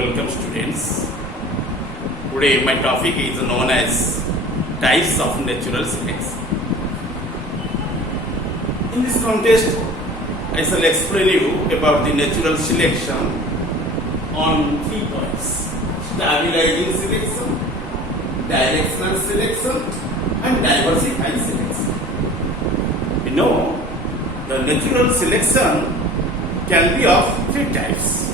Welcome students. Today my topic is known as types of natural selection. In this context, I shall explain you about the natural selection on 3 points: stabilizing selection, directional selection, and diversifying selection. You know, the natural selection can be of 3 types,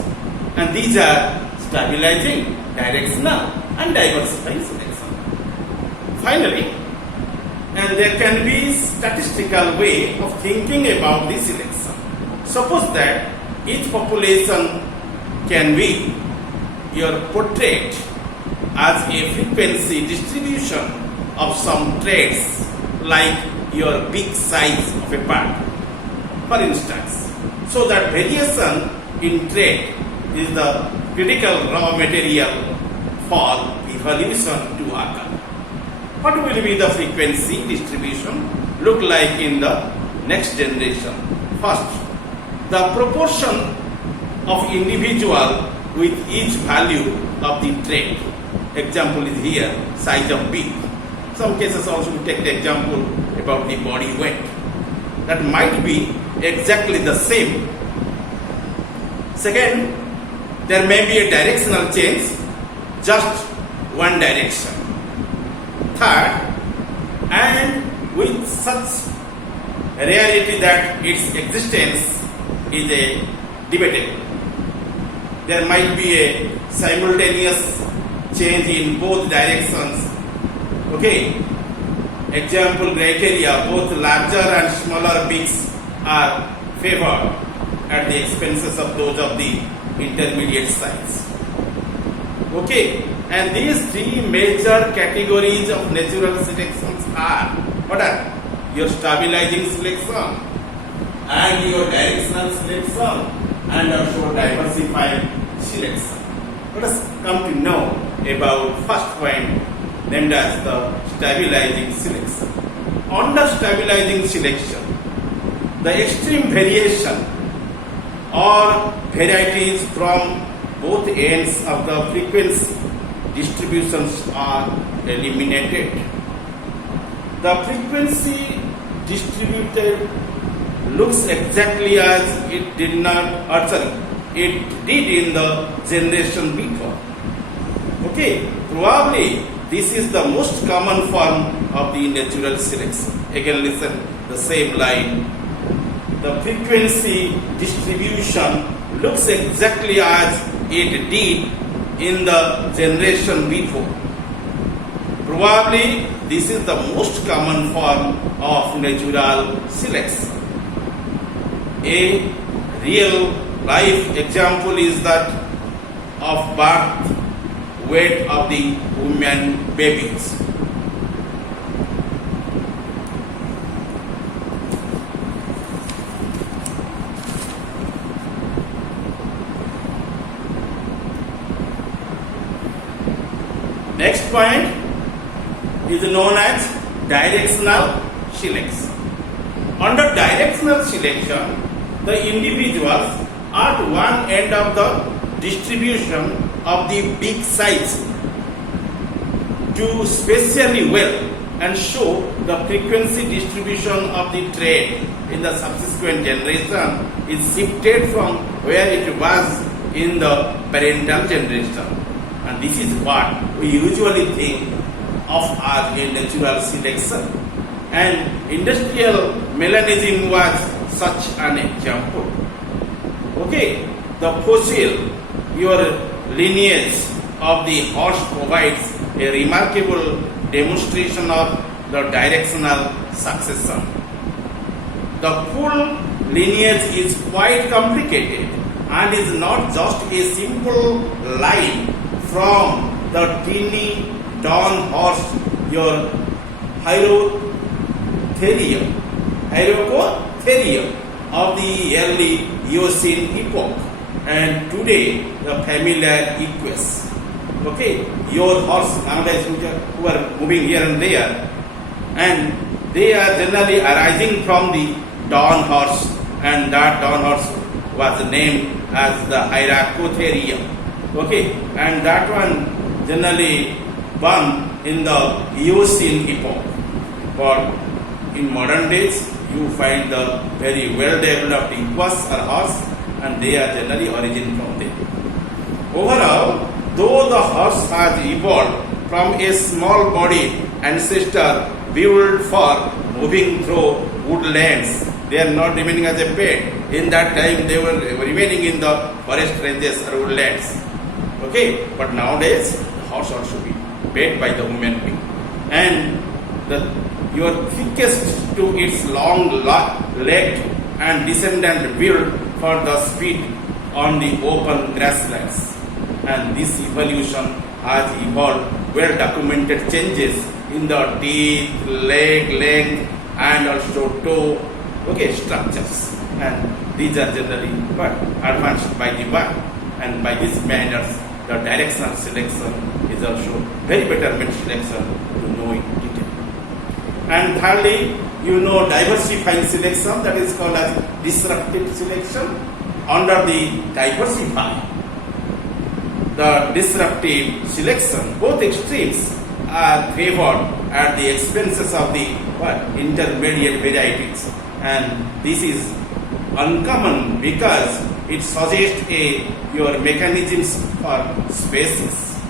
and these are stabilizing, directional, and diversifying selection. Finally, and there can be statistical way of thinking about the selection. Suppose that each population can be your portrait as a frequency distribution of some traits like your big size of a bird, for instance. So that variation in trait is the critical raw material for evolution to occur. What will be the frequency distribution look like in the next generation? First, the proportion of individual with each value of the trait. Example is here, size of beak. Some cases also we take the example about the body weight. That might be exactly the same. Second, there may be a directional change, just one direction. Third, and with such rarity that its existence is a debatable. There might be a simultaneous change in both directions. Okay. Example criteria, both larger and smaller beaks are favored at the expenses of those of the intermediate size. Okay, and these 3 major categories of natural selections are, what are? Your stabilizing selection, and your directional selection, and also diversified selection. Let us come to know about first point, named as the stabilizing selection. Under stabilizing selection, the extreme variation or varieties from both ends of the frequency distributions are eliminated. The frequency distributed looks exactly as it did in the generation before. Okay, probably this is the most common form of the natural selection. Again, listen, the same line. The frequency distribution looks exactly as it did in the generation before. Probably this is the most common form of natural selection. A real life example is that of birth weight of the women babies. Next point is known as directional selection. Under directional selection, the individuals at one end of the distribution of the big size do spatially well and show the frequency distribution of the trait in the subsequent generation is shifted from where it was in the parental generation. And this is what we usually think of as a natural selection. And industrial melanism was such an example. Okay, the fossil, your lineage of the horse provides a remarkable demonstration of the directional succession. The full lineage is quite complicated and is not just a simple line from the teeny dawn horse, your Hyrotherium of the early Eocene epoch, and today the familiar equus. Okay, your horse nowadays who are moving here and there, and they are generally arising from the dawn horse, and that dawn horse was named as the Hyracotherium. Okay, and that one generally born in the Eocene epoch. But in modern days, you find the very well developed equus or horse, and they are generally origin from there. Overall, though the horse has evolved from a small body ancestor built for moving through woodlands, they are not remaining as a pet. In that time, they were remaining in the forest ranges or woodlands. Okay, but nowadays, the horse also be pet by the human being. And your thickest to its long leg and descendant built for the speed on the open grasslands. And this evolution has evolved well documented changes in the teeth, leg length, and also toe structures. And these are generally advanced by the work, and by these manners the directional selection is also very betterment selection to know in detail. And thirdly, you know diversifying selection, that is called as disruptive selection. Under the diversify, the disruptive selection, both extremes are favored at the expenses of the intermediate varieties, and this is uncommon because it suggests your mechanisms for species,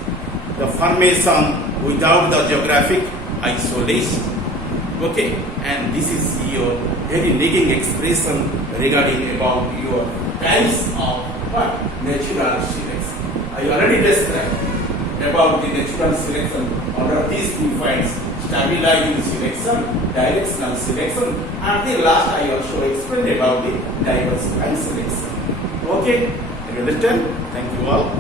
the formation without the geographic isolation. Okay, and this is your very nagging expression regarding about your types of natural selection. I already described about the natural selection under these two points: stabilizing selection, directional selection, and the last I also explained about the diversifying selection. Okay, you understand? Thank you all.